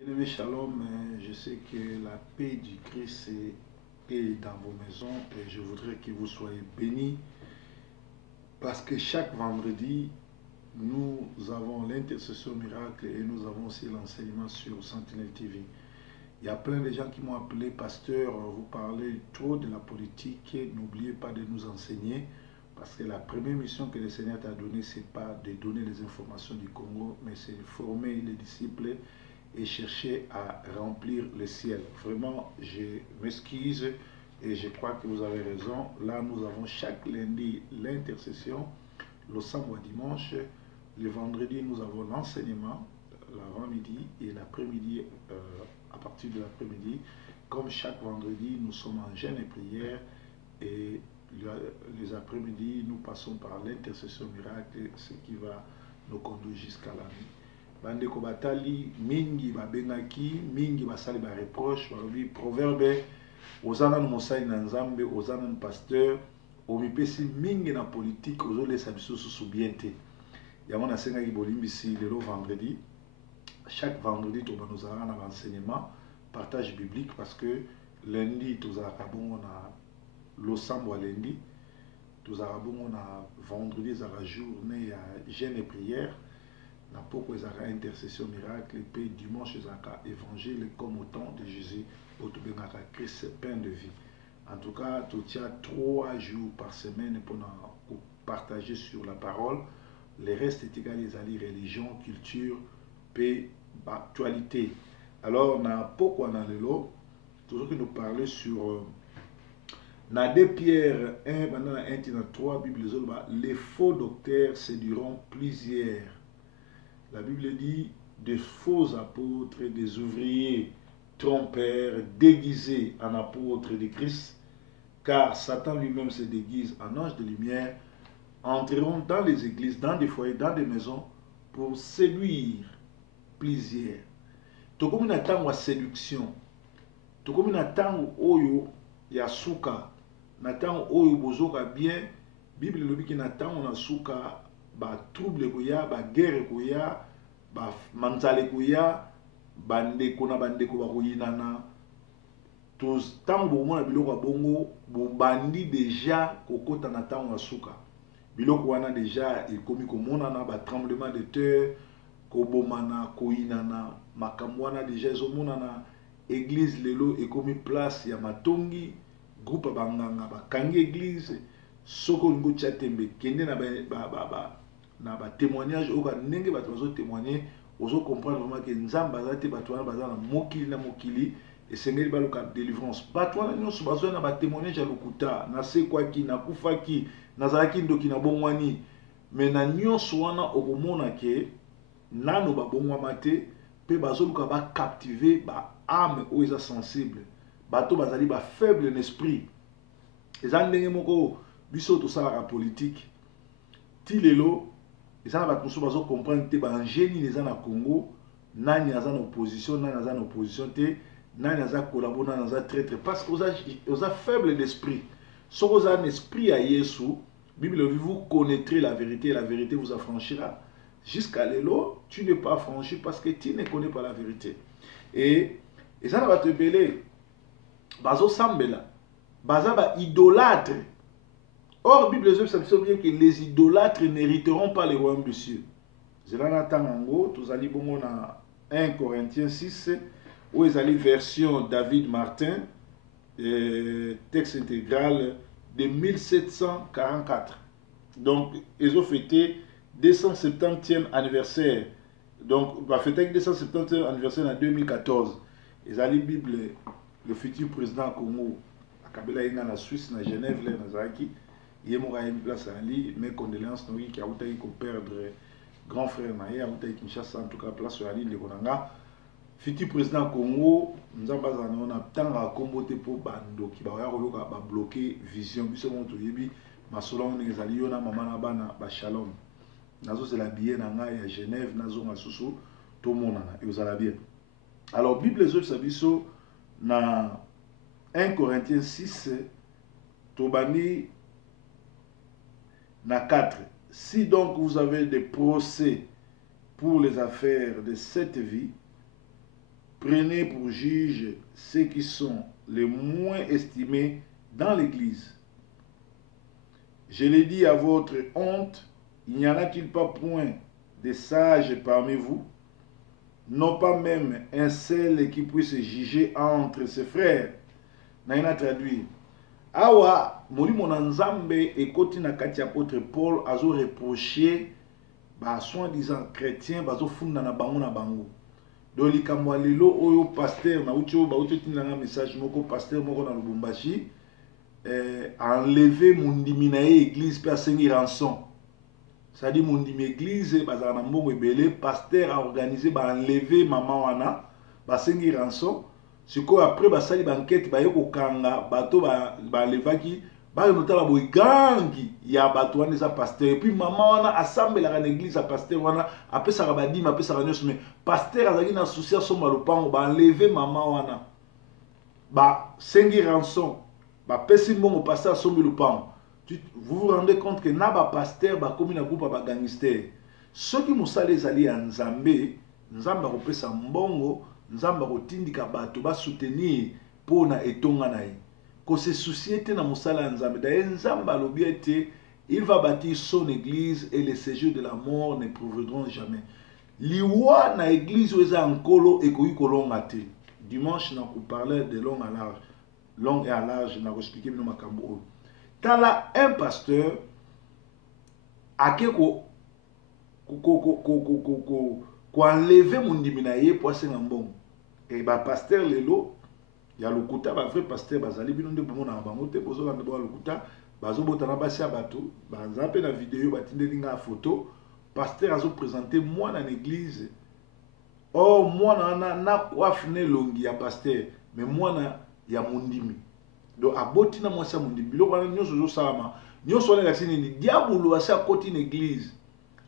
Bien-aimé, shalom, je sais que la paix du Christ est dans vos maisons et je voudrais que vous soyez bénis parce que chaque vendredi, nous avons l'intercession miracle et nous avons aussi l'enseignement sur Sentinelle TV. Il y a plein de gens qui m'ont appelé, pasteur, vous parlez trop de la politique, n'oubliez pas de nous enseigner parce que la première mission que le Seigneur t'a donnée, ce n'est pas de donner les informations du Congo, mais c'est de former les disciples et chercher à remplir le ciel. Vraiment, je m'excuse et je crois que vous avez raison. Là, nous avons chaque lundi l'intercession, le samedi dimanche. Le vendredi, nous avons l'enseignement, l'avant-midi et l'après-midi, à partir de l'après-midi. Comme chaque vendredi, nous sommes en jeûne et prière et les après-midi, nous passons par l'intercession miracle, ce qui va nous conduire jusqu'à la nuit. Bandeko batali mingi babengaki mingi basali ba reproche balobi proverbe ozana no mosali na nzambe ozana no pasteur omipesi mingi na politique ozolesa biso susu bien te yango nasengaki bolimbisi lelo vendredi. Chaque vendredi tobanozala na enseignement partage biblique parce que lundi tozalaka bongo na losambo ya lundi tozalaka bongo na vendredi ezalaka journée ya jeûne et prière. Na poko ezaka intercession miracle et puis dimanche ezaka évangile comme au temps de Jésus au tobengaka Christ pain de vie. En tout cas, tu tiens 3 jours par semaine pour partager sur la parole. Le reste est égal les alliés religion, culture, paix, actualité. Alors na poko na lelo toujours que nous parler sur na 2 Pierre 1 pendant 1 Timothée 3 Bible les faux docteurs séduiront plusieurs. La Bible dit des faux apôtres, des ouvriers trompeurs déguisés en apôtres de Christ, car Satan lui-même se déguise en ange de lumière, entreront dans les églises, dans des foyers, dans des maisons, pour séduire plusieurs. Tokomi na tango séduction, tokomi na tango oyo ya suka, na tango oyo bozoka bien, Bible lobi ki na tango na suka, ba trouble koya, ba guerre koya, ba manzale koya, bandeko na bandeko ba koyinana. Tous tango bomona biloko bongo bobandi déjà kokota na tango suka. Biloko wana déjà ekomi komonana ba tremblement de terre, kobomana, koyinana, makambo wana déjà ezomonana. Église lelo ekomi place ya matongi, groupe banganga bakangi église. Soko ngo tchatembe kende na ba témoignage oka ndenge bato bazo témoigner ozo comprendre vraiment que nzamba azate bato wana baza na mokili na mokili esengeli baluka délivrance bato wana nyonso bazo na ba témoignage ya lokuta na sekwaki na kufaki nazalaki ndoki na bongwani mais na nyonso wana okomona ke nano babongwama te pe bazoluka ba captiver ba âme oyo eza sensible bato bazali ba faible en esprit eza ndenge moko biso tosalaka politique ti lelo eza na bato mosusu bazo comprendre te baangeni eza na Congo nani aza na opposition nani aza na opposition te nani aza collabo nani aza traître parce que oza faible d'esprit soki oza un esprit à Yesu Bible dit vous connaîtrez la vérité et la vérité vous affranchira. Jusqu'à lelo tu n'es pas affranchi parce que tu ne connais pas la vérité et eza na bato ebele bazo sambela baza ba idolâtre. Or, la Bible dit bien que les idolâtres n'hériteront pas le royaume des cieux. C'est là que nous allons dans 1 Corinthiens 6, où ils allent version David Martin, texte intégral de 1744. Donc, ils ont fêté 270e anniversaire. Donc, on va fêter le 270e anniversaire en 2014. Ils allaient Bible, le futur président Congo, à Kabila Inga, la Suisse, à Genève, à Nazaraki. Il y a une place à lui, mes condoléances qui a eu perdre grand frère Naye, a eu Kinshasa en tout cas place à l'île de Konanga. Futur président Congo, nous avons tant à comboter pour bando qui va bloquer vision. Nous sommes tous Masolon les alliés, maman bana shalom. Nazo c'est la billet nanga à Genève, nazo masusu tout le monde et vous allez bien. Alors Bible les autres sabiso na 1 Corinthiens 6 tobani na 4. Si donc vous avez des procès pour les affaires de cette vie, prenez pour juge ceux qui sont les moins estimés dans l'Église. Je l'ai dit à votre honte, il n'y en a-t-il pas point de sages parmi vous, non pas même un seul qui puisse juger entre ses frères. Naina traduit. Awa, molimo na nzambe ekoti na kati apôtre Paul azo reprocher ba soi-disant chrétien bazo funda na bango na bango. Do likamwa lelo oyo pasteur na uti ba uti tinanga message moko pasteur moko na Lubumbashi enlever mundimi na église pe asengi rançon. Ça dit mundimi église bazana na mbongo ebele pasteur a organisé ba enlever maman wana ba sengi rançon. Siko après basali banquette ba yoko kanga bato ba levaki ba notala boy gangi ya bato wana za pasteur et puis maman wana assemble la église a pasteur wana apesa ka badima apesa ka nyos mais pasteur azaki na souci so malopango ba enlever maman wana ba sengi rançon ba pesi mbongo pasteur sombi lupango. Vous vous rendez compte que na ba pasteur ba komi na groupe ba gangster ceux qui musale ezali ya nzambe nzamba kopesa mbongo nzamba kotindika bato ba soutenir pona etonga na ye ko se soucier te na musala ya nzambe d'ailleurs nzamba lobi ete il va bâtir son église et les séjours de la mort ne prévaudront jamais. Liwa na église oza nkolo ekoyi kolonga te. Dimanche na ko parler de long et à large na ko expliquer bino makambo oyo. Tala un pasteur akeko ko enlever mundimi na ye po asenga mbongo. Et ba pasteur lelo ya lokuta ba vrai pasteur bazali bino nde bomo na bango te bozo landa ba lokuta bazo botana basi bato banza pe na vidéo batindeli nga photo pasteur azo présenter moi na l'église. Oh moi na coiffe longi ya pasteur mais moi na ya mundimi. Donc aboti na moi sa mundimi biloko wana nyoso zo salama nyoso wana kasini ni diabolo asa koti na église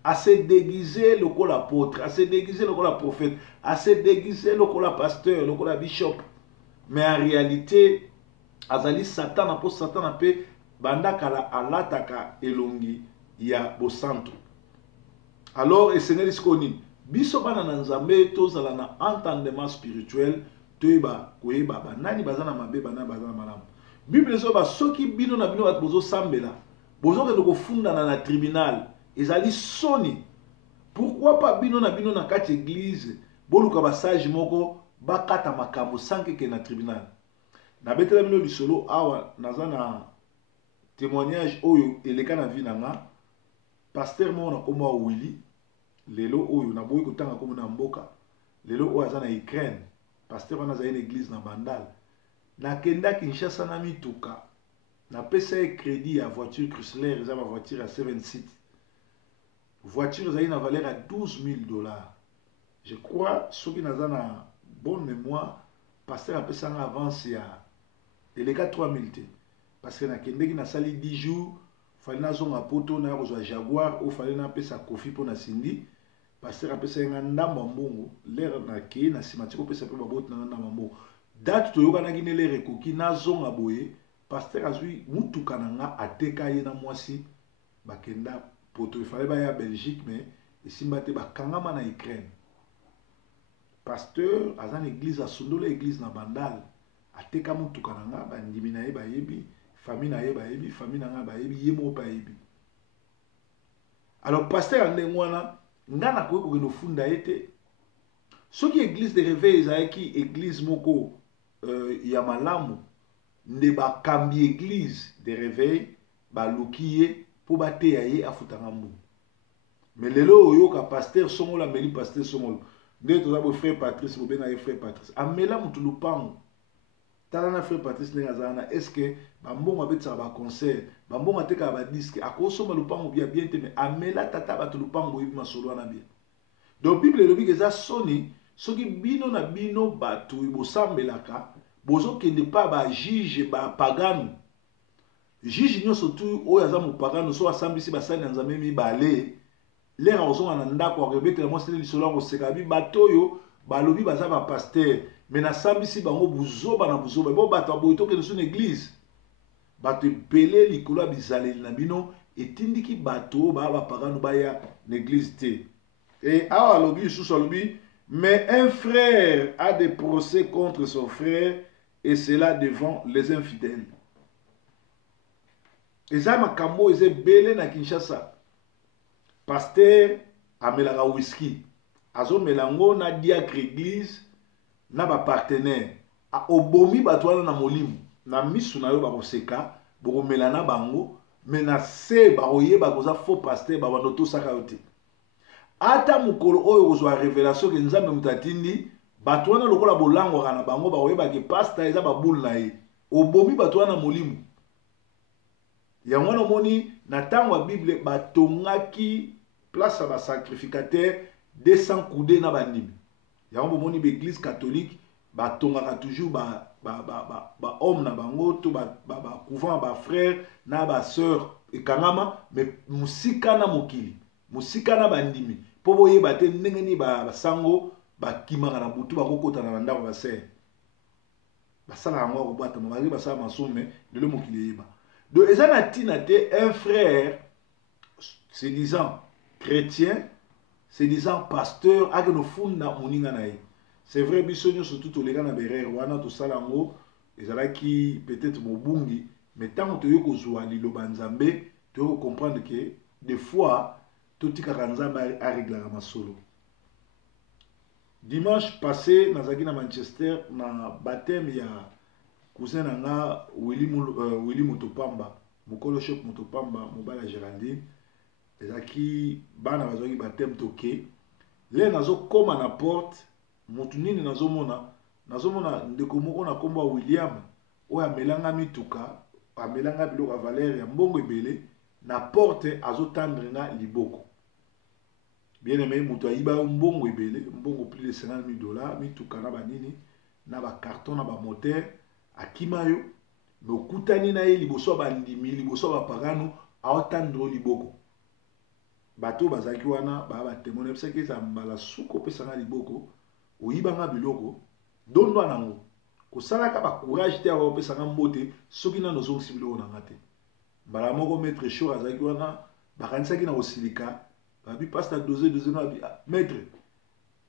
à se déguiser le col apôtre, à se déguiser le col prophète, à se déguiser le col pasteur, le col bishop. Mais en réalité, azali Satan a pour Satan a pe banda kala alataka elongi ya bosanto. Alors, et Seigneur iskoni, biso bana na nzambe tozala na entendement spirituel, toyeba koyeba banani bazana mabe bana bazana malamu. Bible so ba soki bino na bino bat bozo sambela, bozo ke ko funda na tribunal. Ezali soni. Pourquoi pas bino na kati église boluka ba sage moko bakata makambo sanke ke na tribunal. Na betela bino lisolo awa nazana témoignage oyo eleka na vie nanga pasteur mo na komo Willy lelo oyo na boyi kotanga komo na mboka lelo oyo azana Ukraine pasteur wana za une église na Bandal na kenda Kinshasa na mituka na pesa crédit ya voiture Chrysler eza ma voiture à 7 seats. Voiture a une valeur à $12,000. Je crois, ceux qui n'ont pas bonne mémoire, pasteur a payé en avance il y a 3,000 $. Parce que dans a sali 10 jours, il fallait que un poto na un Jaguar ou fallait que sa Kofi pour na Cindy. Pasteur a payé un ndambambongo, l'air na ke na simatiko pesa pe babot na ndambambo. Date to yoka na gine l'air ekoki na zonga boye, pasteur a zui mutuka nanga ateka ye na mwasi bakenda poto il fallait aller à Belgique mais ici mbate ba kangama na Ukraine. Pasteur azan église a Sondolo église na Bandal ateka mutuka nanga ba ndimi na ye ba yebi famille na ye ba yebi famille nanga ba yebi yemo ba yebi. Alors pasteur ande ngwana ngana ko ko no funda ete soki église de réveil ezaki église moko ya malamu nde ba kambi église de réveil ba lukiye pour battre yaye afutanga mbu. Mais lelo oyoka pasteur songola meli pasteur songolo. Nde toza bo frère Patrice bo benga frère Patrice. Amela mutu lupango. Tala na frère Patrice ndenga zana est-ce que ba mbongo abetsa ba concert, ba mbongo ateka ba disque, akosoma lupango bien te mais amela tata ba lupango yibi masolo na bien. Donc Bible lobi ke za soni soki bino na bino batu bosambelaka bozo kende pa ba juge ba pagano. Juge nyo surtout oyo aza mopagano so asambisi basali nzambe mibale lera ozonga na ndako akebetela mwasi lisolo akoseka bi batoyo balobi baza ba pasteur mais nasambisi bango buzoba na buzoba bo bato aboyi tokende so na église bato ebele likolo ya bizaleli na bino etindiki bato bapagano baya na église te. Et awa alobi lisusu alobi Mais un frère a des procès contre son frère, et cela devant les infidèles. Et ça, makambo, ils sont belé na Kinshasa. Pasteur amelaka whisky. Azo melango na diacre église na ba partenaire. A obomi batwana na molimu. Na misu na yo ba koseka, boko melana bango, mais na se ba oye ba koza faux pasteur ba banoto saka yote. Ata mukolo oyo kozwa révélation ke nzambe mutatindi, batwana lokola bolango kana bango ba oye ba ke pasteur eza ba boule na ye. Obomi batwana na molimu. Yango na moni na tango ya Bible batongaki place à ba sacrificateur 200 coudées na bandimi. Yango moni l'église catholique batongaka toujours ba homme na bango to ba couvent ba frère na ba sœur ekangama mais musika na mokili. Musika na bandimi. Po boye bate ndenge ni ba sango ba kimaka na butu ba kokota na ndako ba sœur. Basala yango ko bata mabali basala masume de le mokili yeba. Donc, un frère, se disant chrétien, se disant pasteur, c'est vrai, bisogno surtout les gars na berere, wana to salango, ezalaki peut-être mobungi, mais tant que tu as li lobanzambe, tu vas comprendre que des fois, tout tika kanzamba a réglé ma solo. Dimanche passé, nazaki na Manchester, na baptême ya cousin nanga Willy Motopamba, mukolo shop Motopamba, mobala Géraldine, ezaki bana bazaki baptême toke. Le nazo koma na porte, mutu nini nazomona ndeko moko na kombo William, oyo amelanga mituka, amelanga biloko valeur ya mbongo ebele, na porte azotandre nga liboko. Bien aimé, mutu ayiba mbongo ebele, mbongo plus de 50 000 $, mituka na banini, na ba carton na ba moteur, akimayo, me okutani na ye liboso bandimi, liboso bapagano, aotandre liboko. Bato bazaki wana, ba témoigner parce que ça mbala suko pesa na liboko, oyiba nga biloko, dondo nango. Ko salaka ba courage te awa pesa nga mbote, soki na nozo sibilo na ngate. Mbala moko maître chaud azaki wana, bakanisaki na osilika, babi pasta doser na bi maître.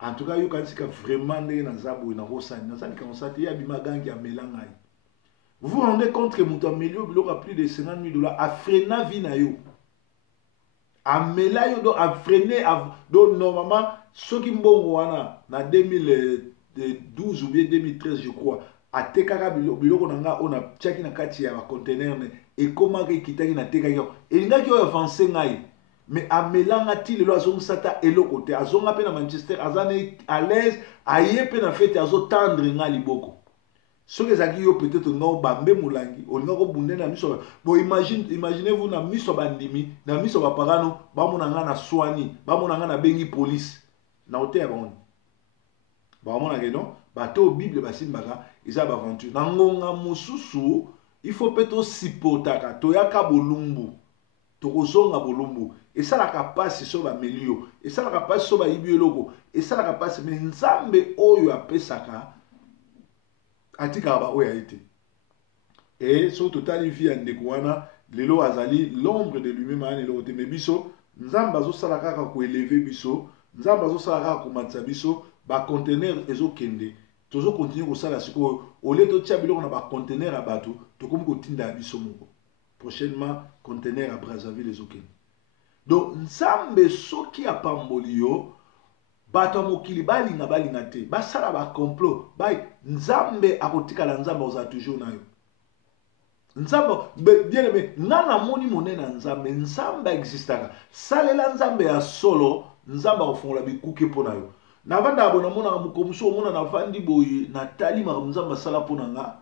En tout cas, yo kanisika vraiment ndenge na zabo na rosani, na zali konsate ya bima gangi ya melangai. Vous vous rendez compte que mon améliore biloko a plus de 50 000 $, a freiné vie na yo. Amela yo do a freiné donc normalement ce qui mbongo wana na 2012 ou bien 2013 je crois a tekaka biloko nanga on a tchaki na kati ya ba conteneur ne et comment que kitaki na tekaki yo et ngaki yo avancer ngai mais amelanga ti lelo azongusata eloko te azonga pe na Manchester azane à l'aise aye pe na fete azotendre nga liboko. Ce que ça yo peut-être non bambe mulangi olinga ko bunde na miso bon imaginez-vous na miso bandimi na miso bapagano bamona nga na soigni bamona nga na bengi police na hôtel ba on bamona ke non bato bible basimbaka isa ba aventure na ngonga mususu il faut peut-être sipotaka to yaka bolumbu to kozonga bolumbu et ça la capacité so ba melio et ça la capacité so ba ibieloko et ça la capacité mais nzambe oyo apesaka atika ba oya été et so total vie en ndekwana lelo azali l'ombre de lui-même ani lo te mebiso nzamba zo sala kaka ko élever biso nzamba zo sala kaka ko matsa biso ba conteneur ezo kende tozo continuer ko sala siko ole to tia biloko na ba conteneur abatu to komi ko tinda biso moko prochainement conteneur à Brazzaville ezo kende donc nzambe soki apamboli yo bato mokili balinga te basala ba complot bay nzambe akotikala nzambe oza toujours na yo nzambe bien aimé nana moni monena nzambe nzambe existaka salela nzambe ya solo nzambe akofongola bikuke mpo na yo navanda abona mona mukomuso mona navandi boye natali makambo nzambe asala mpo na nga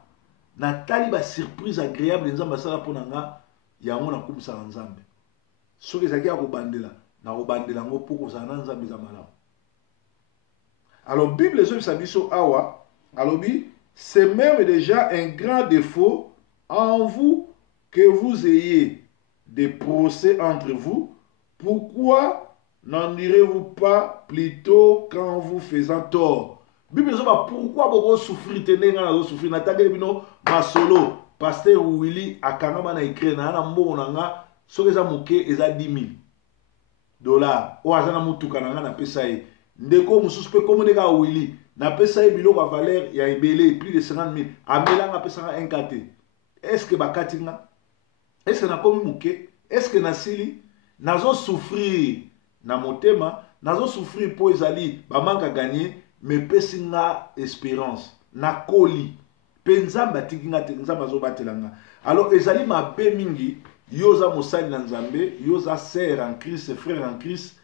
natali ba surprise agréable nzambe asala mpo na nga yango nakumisaka nzambe soki ezalaki ya kobandela na kobandela ngo mpo kozala na nzambe eza malamu. Alors, Bible Sabiso Awa, alobi, c'est même déjà un grand défaut en vous que vous ayez des procès entre vous. Pourquoi n'en direz-vous pas plutôt qu'en vous faisant tort? Bible Sabiso, pourquoi vous souffrez, tenez vous souffrez, n'attendez pas masolo, pasteur Willy akangama na écrit na mbo nanga, so que ça mouké eza 10 000 $. Ou azana mutuka nanga na pesa ye. ndeko mususu pe komoneka Willy na pesa biloko valeur ya ebele plus de 50 000 amelanga pesa 1 kate. Est-ce que bakatinga? Est-ce que na komi muke? Est-ce que na sili nazo souffrir na motema, nazo souffrir po ezali ba manka gagner mais pesinga espérance na koli penzamba tikinga te nzamba zo batelanga. Alors ezali mabe mingi yoza mosali na nzambe, yoza sœur en Christ, frère en Christ,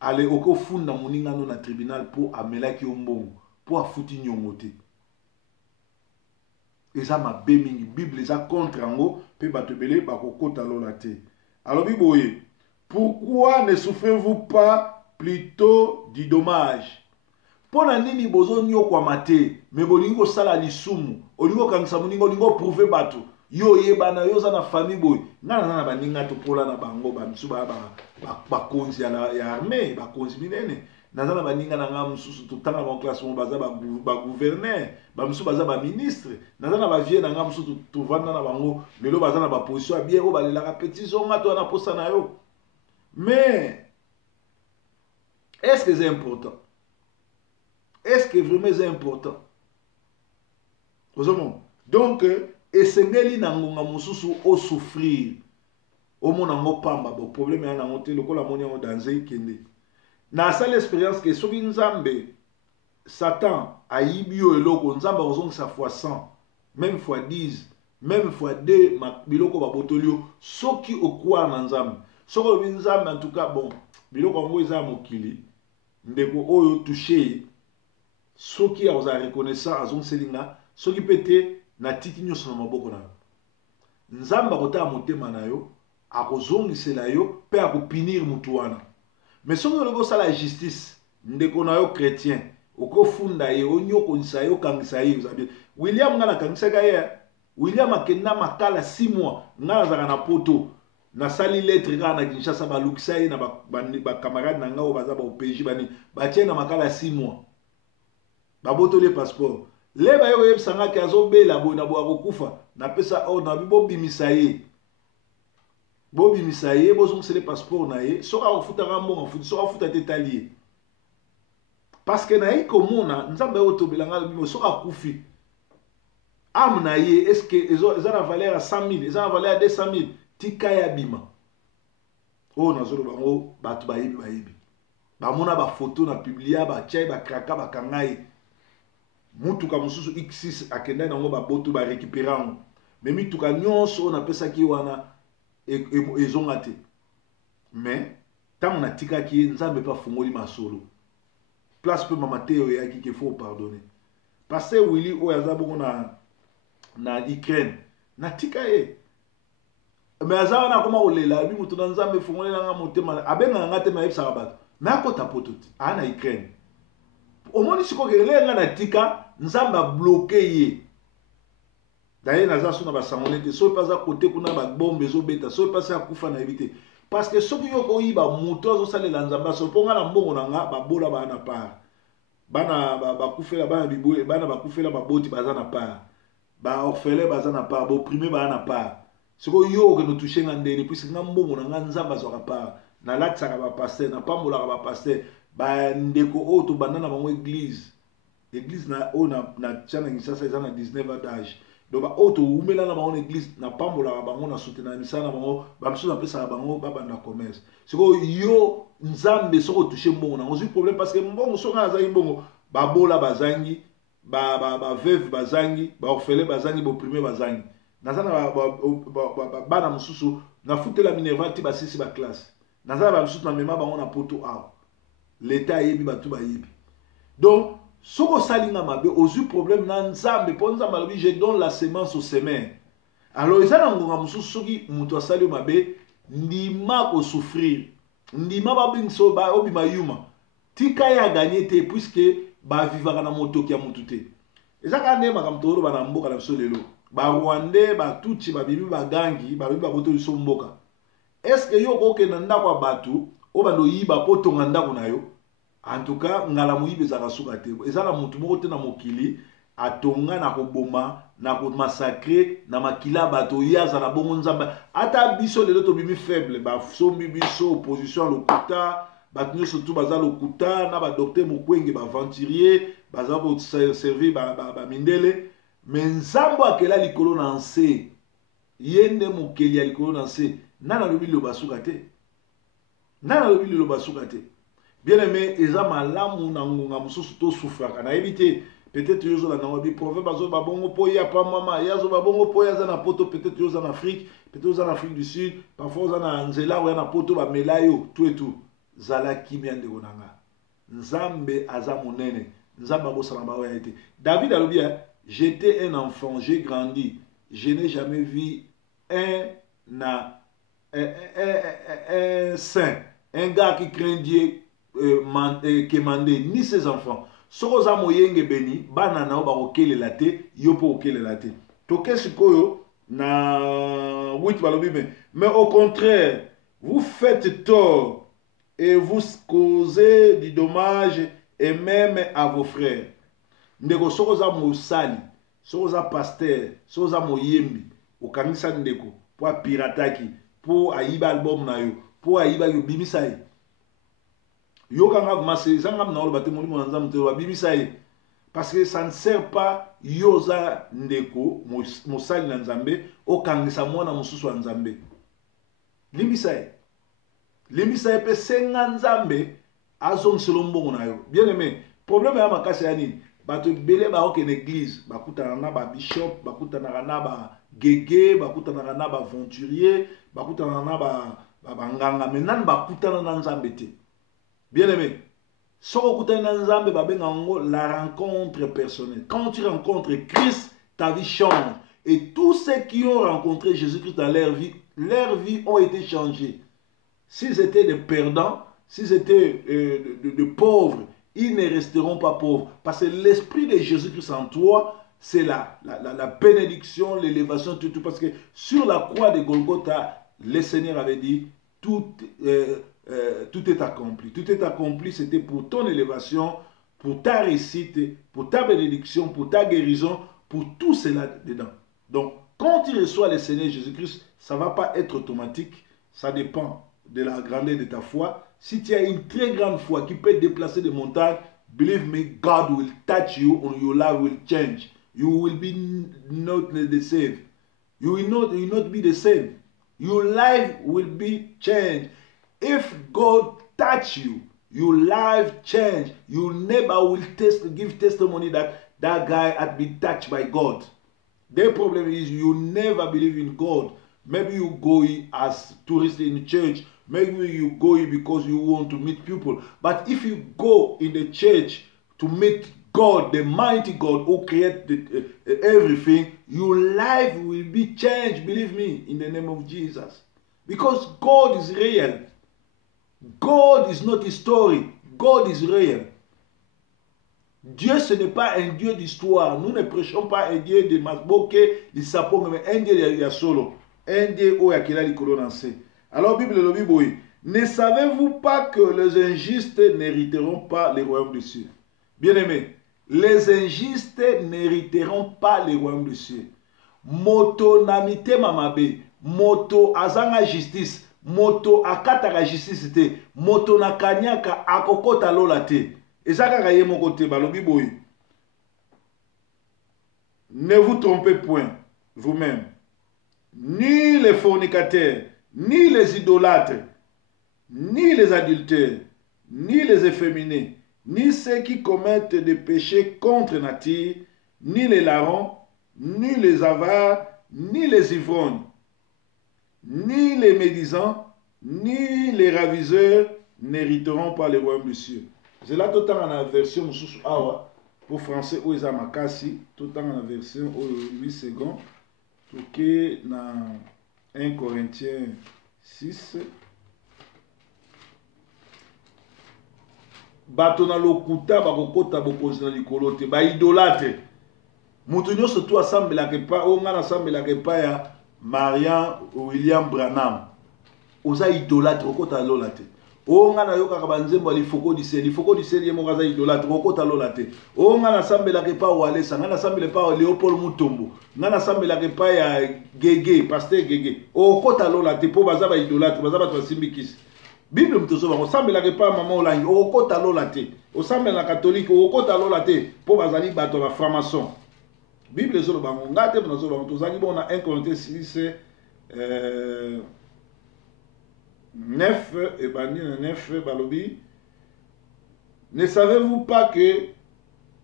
ale oko funda moninga no na tribunal po amelaki ombongo po afuti nyongo te. Eza mabe mingi, Bible eza contre yango pe bato ebele bakokota lola te. Alors biboye, pourquoi ne souffrez-vous pas plutôt du dommage? Pona nini bozo nyokwa mate, me bolingo sala lisumu, olingo kangisa moninga, olingo prouver bato. Yo yebana yoza na famille boy ngana na baninga to pola na bango ba msusu ba konzi ya armée ba konzi minene nazana baninga na nga msusu to tanga ba classe mo baza ba gouverneur ba msusu baza ba ministre nazana ba vie na nga msusu to vanda na bango lelo baza na ba position bien o balela petit zonga to na posa na yo. Mais est-ce que c'est important? Est-ce que vraiment c'est important? Donc esengeli na ngonga mususu o souffrir o mona ngo pamba bo problème ya na ngote lokola moni ngo danger kende na sale expérience que soki nzambe Satan ayibi yo eloko nzambe ozongisa fois 100 même fois 10 même fois 2 biloko babotolio soki okwa na nzambe soko lobi nzambe en tout cas bon biloko ngo eza mokili ndeko oyo touché soki aza reconnaissant azongselinga soki pete na tiki nyonso na maboko na yo nzambe akotala motema na yo akozongisela yo mpe akopinir mutu wana. Mais soki oloko osala justice ndeko na yo chrétien okofunda ye onyokonisa ye okangisa ye ozabi William nga nakangisaka ye William akenda makala 6 mois nga nazaka na poto nasali lettre kaka na Kinshasa balukisa ye na bakamarade na nga oyo baza baopeji bani batie na makala 6 mois babotoli passeport leba yo yebisanga ke azobela boye na boya kokufa na pesa or na bobimisa ye bozongisele passeport na ye soki akofutaka mbongo afuti soki afuta te tali ye parce que nayi komona nzambe oyo tobelanga bimo soki akufi ame na ye est-ce que eza na valeur ya 100 000 eza na valeur ya 200 000 tika ya bima oyo nazoloba bango bato bayebi bamona bafoto na publia batia bakraka bakanga ye mutuka mususu X6 akenda nango baboto ba récupérer yango mais mituka nyonso na pesa ki wana ezonga te. Mais tant na tika ki nzambe pa fungoli masolo place pe mama teo ya ki faut pardonner parce que Willy o yazabo na Ukraine na tika ye mais azawa na koma olela bi mutu na nzambe fungoli na nga motema abenga nga te ma yebisa bato mais akota pototi ana Ukraine omoni siko ke lenga na tika nzamba bloqué ye d'ailleurs naza sona basangone te so pas à côté kuna ba bombe zo beta so pas à kufa na éviter parce que soki yo ko yiba muto zo salela nzamba so ponga na mbongo na nga babola bana par bana bakufela bana biboye bana bakufela baboti baza na par ba orphelin baza na par bo primé bana par siko yo ke no toucher nga ndeni puisque nga mbongo na nga nzamba zo ka par na latsaka ba pasteur na pambola ba pasteur ba ndeko o to bandana bango église na o na tchana Kinshasa eza na 19 ans d'âge donc ba o to umela na bango église na pambola bango na soutenir misana bango ba mso na pesa bango ba banda commerce siko yo nzambe soko toucher mbongo na ngozui problème parce que mbongo soko na za mbongo ba bola bazangi ba veuve bazangi ba orphelin bazangi bo primer bazangi nazana bana mususu na futela minerval ti ba sisi ba classe nazana ba mususu na mema bango na poto awa l'état yebi batu ba yebi donc soko salinga mabe ozu problème na nzambe po nzambe alobi je donne la semence au semeur. Alors eza na ngonga mususu soki mutu asali mabe ndima ko souffrir ndima ba binso ba obima yuma tika ya gagner te puisque ba vivaka na motoki ya mutu te eza ka ndema kam toro bana mboka na biso lelo ba Rwandais ba tuchi ba bibi ba gangi ba bibi ba boto biso mboka est-ce que yo ko ke na ndako batu o bando yiba poto nganda na yo en tout cas ngala muyibe za kasuka te ezala mutu moko te na mokili atonga na koboma na ko massacrer na makila bato yaza na bongo nzamba ata biso lelo to bimi faible ba sombi biso opposition lokuta bato nyonso tu baza lokuta na badokter mokwenge baventurier baza koservi bamindele me nzambo akela likolo na nse ye nde mokeli ya likolo na nse nani alobi liloba suka te nani alobi liloba suka te bien aimé eza malamu na ngonga mosusu tosufraka nayebi te peut-être yozolanda nango biproverbe azoba bongo mpo ye apamwama ye azoba bongo mpo ye aza na poto peut-être yoza na afrique peut-être oza na afrique du sud parfois oza na nzela oya na poto bamela yo tout et tout zala kimia ndeko na nga nzambe aza monene nzambe akosala baoyo ya te david alobi j'étais un enfant j'ai grandi je n'ai jamais vu un saint un gars qui craint Dieu qui mandait ni ses enfants soko za moyenge beni bana nao bakokelela te yo mpo okelela te toke sikoyo na 8 balobi mais au contraire vous faites tort et vous causez du dommage et même à vos frères ndeko soko za mosali soko za pasteur soko za moyembi okangisa ndeko po apirataki po ayiba album na yo po ayiba yo bimisa ye yokanga masé zanga na oloba te molimo na nzambe te babimisa ye parce que ça ne sert pas yoza ndeko mosali na nzambe okangisa mwana mosusu wa nzambe limbisa ye pe senga nzambe azongisela mbongo na yo bien aimé problème ya makasi ya nini bato ebele baokende église bakutanaka na babishop bakutanaka na bagege bakutanaka na baventurier bakutanaka na banganga me nani bakutana na nzambe te bien aimé soko kutana na nzambe babenga yango la rencontre personnelle. Quand tu rencontres Christ ta vie change et tous ceux qui ont rencontré Jésus-Christ dans leur vie ont été changés. S'ils étaient des perdants, s'ils étaient de pauvres, ils ne resteront pas pauvres. Parce que l'esprit de Jésus-Christ en toi, c'est la bénédiction, l'élévation, tout. Parce que sur la croix de Golgotha, le Seigneur avait dit, tout est accompli. Tout est accompli, c'était pour ton élévation, pour ta réussite, pour ta bénédiction, pour ta guérison, pour tout cela dedans. Donc, quand tu reçois le Seigneur Jésus-Christ, ça ne va pas être automatique. Ça dépend de la grandeur de ta foi. Si tu as une très grande foi qui peut déplacer des montagnes, believe me, God will touch you and your life will change. You will be not the same. You will not be the same. Your life will be changed. If God touch you, your life change. Your neighbor will give testimony that guy had been touched by God. The problem is you never believe in God. Maybe you go as tourist in the church. Maybe you go because you want to meet people. But if you go in the church to meet God, the mighty God who created everything, your life will be changed, believe me, in the name of Jesus. Because God is real. God is not a story. God is real. Dieu, ce n'est pas un Dieu d'histoire. Nous ne prêchons pas un Dieu de Masboke, de Sapon, mais un Dieu de Yasolo. Un Dieu où il y a les colonnes. Alors, Bible le Bible, ne savez-vous pas que les injustes n'hériteront pas les royaumes des cieux? Bien-aimés, les injustes n'hériteront pas les royaumes des cieux. Moto namite mamabe, moto azanga justice, moto akataka justice te, moto nakanyaka akokota lola te. Ezaka kaye mokote balobi boy. Ne vous trompez point vous-même, ni les fornicateurs, ni les idolâtres, ni les adultères, ni les efféminés, ni ceux qui commettent des péchés contre nature, ni les larrons, ni les avares, ni les ivrognes, ni les médisants, ni les raviseurs n'hériteront pas le royaume des cieux. C'est là tout le temps en la version awa pour français où ils ont makasi, tout le temps en la version 8 secondes, tout que dans 1 Corinthiens 6. Bato na lokuta bakokota bokonzi na likolo te ba idolâtre. Mutu nyonso tu asambelaka epai oyo nga nasambelaka epai ya Marian William Branham. Oza idolâtre okota lola te. Oyo nga nayokaka banzembo ya lifoko diseli ye moko aza idolâtre okota lola te. Oyo nga nasambelaka epai Walesa, nga nasambela epai Léopold Mutombo, nga nasambelaka epai ya Gege, pasteur Gege. Okota lola te po baza ba idolâtre, baza bato basimbikisi. Bible mutozo ba osambela ke pa maman olangi okota lola te osambela catholique okota lola te po bazali bato ba franc-maçon. Bible zolo ba ngate mutozo ba tozali bona 1 Corinthiens 6 9 et bani 9 balobi. Ne savez-vous pas que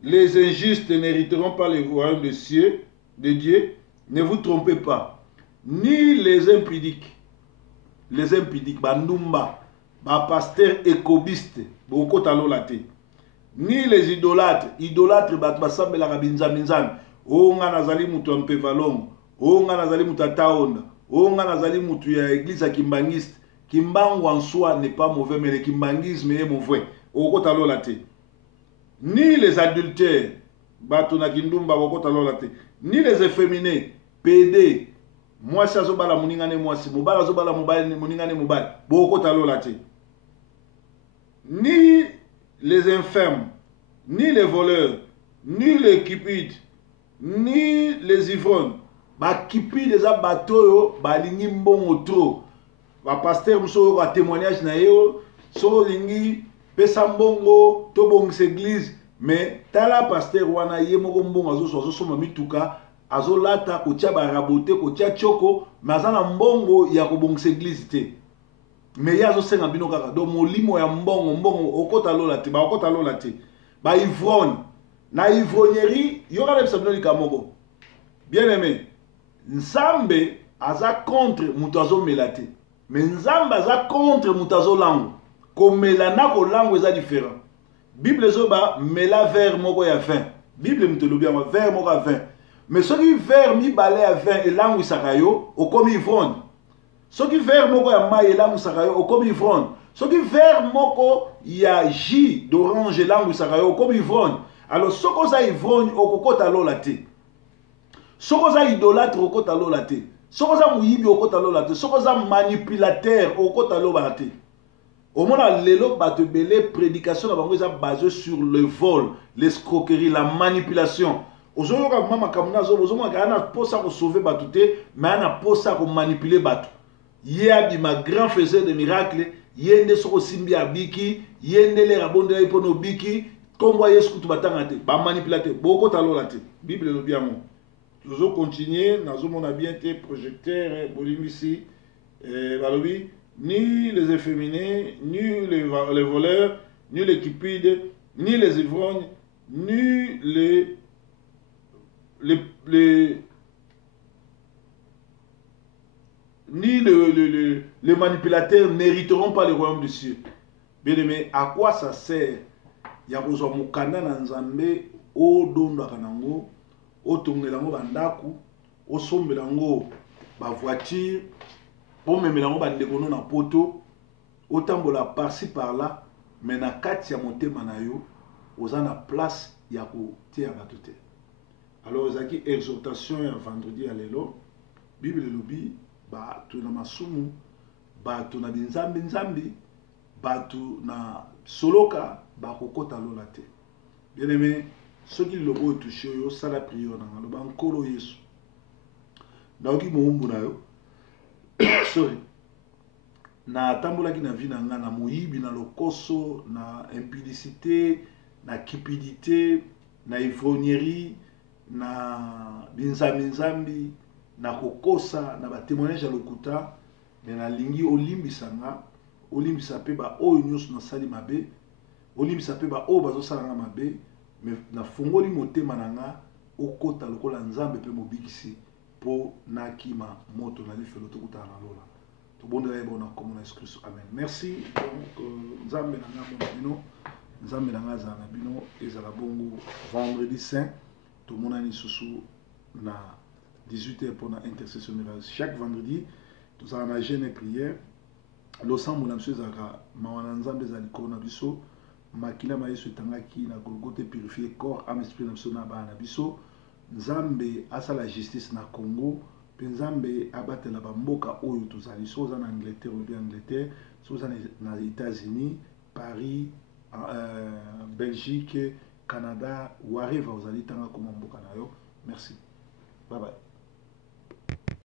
les injustes n'hériteront pas le royaume des cieux de Dieu? Ne vous trompez pas. Ni les impudiques, bandumba, pasteur écobiste, ni les idolâtres, basambela kabinzamizami, o nga nazali mutu ampe valongo, o nga nazali mutu ataonda, o nga nazali mutu ya église kimbangiste. Kimbangu en soi n'est pas mauvais, mais le kimbangisme est mauvais. Ni les adultères, ni les efféminés, PD, moi ça zobala muningane mwasi, mobala zobala mobile muningane mobile, ni les infirmes, ni les voleurs, ni les cupides, ni les ivrognes, ba cupides za bato balingi mbongo trop. Ba pasteur muso ka témoignage na yo so lingi pesa mbongo to bongisa église mais tala pasteur wana ye moko mbongo azo soma mituka azo lata ko tia ba rabote ko tia choko mazana mbongo ya ko bongisa église te mais ya zo senga bino kaka do molimo ya mbongo okota lola te ba okota lola te ba ivrogne na ivrognerie yo ka lepsa bino likamoko bien aimé nzambe aza contre mutu azo melate. Mais Nzamba aza contre mutazo lango. Komela na ko lango eza différent. Bible zoba mela vers moko ya vin. Bible mutolobi ya vers moko ya vin. Mais soki vers mi balé ya vin et lango isakayo okomi ivrogne. Soki vers moko ya mai et lango isakayo okomi ivrogne. Soki vers moko ya jus d'orange et lango isakayo okomi ivrogne. Alors soko za ivrogne okokota lola te. Soko za idolâtre okota lola te. Soko za muyibi okota lola te, soko za manipulateur okota lola te. Au moment lelo bato belé prédication na bango eza basé sur le vol, l'escroquerie, la manipulation. Ozoyo ka mama kamuna zo ozomo ka na posa ko sauver bato te, mais na posa ko manipuler bato. Ye ma grand faiseur de miracles, yende soko simbi abiki, yende le rabonde ya ipono biki, kombo Yesu kutu batanga te, ba manipulateur, bokota lola te. Bible lo bien mo. Nous allons continuer, nous avons bien été projecteurs, ici, ni les efféminés, ni les voleurs, ni les cupides, ni les ivrognes, ni les manipulateurs n'hériteront pas le royaume des cieux. Bien aimé, à quoi ça sert? Il y a besoin de mukanda na nzambe o dondo kanango. Otongela ngo bandaku osombela ngo ba voiture omemela ngo bandeko na poto otambola par-ci par-là mais na kati ya motema na yo oza na place ya kotia bato te. Alors ezaki exhortation ya vendredi ya lelo Bible lobi bato na masumu bato na binzambi bato na soloka bakokota lola te. Bien aimé, ceux qui le voient toucher, ça la prière dans le banco Yesu. Donc ils m'ont sorry. Na tambola ki na vie na nga na moyibi na lokoso na impudicité na cupidité na ivrognerie na binzambi na kokosa na ba témoignage ya lokuta mais na lingi olimbisa nga olimbisa pe ba o nyusu na sali mabe olimbisa pe ba o bazo sala nga mabe. Mais na fongoli motema nanga okota lokola nzambe pe mobikisi po nakima moto na lifelo tokuta na lola to bondela yebo na komona Yesu Christ. Amen. Merci. Donc nzambe nanga bino nzambe nanga za na bino ezala bongo vendredi saint to mona ni susu na 18h pour na intercession de chaque vendredi to za na jeûne et prière losambo na mso zaka mawana nzambe za likona biso makila ma Yesu etangaki na Golgotha purifier corps âme esprit na biso na bana biso nzambe asala justice na Congo pe nzambe abatela bamboka oyo tozali soza na Angleterre ou bien Angleterre soza na États-Unis Paris Belgique Canada wherever ozali tanga koma mboka na yo. Merci, bye bye.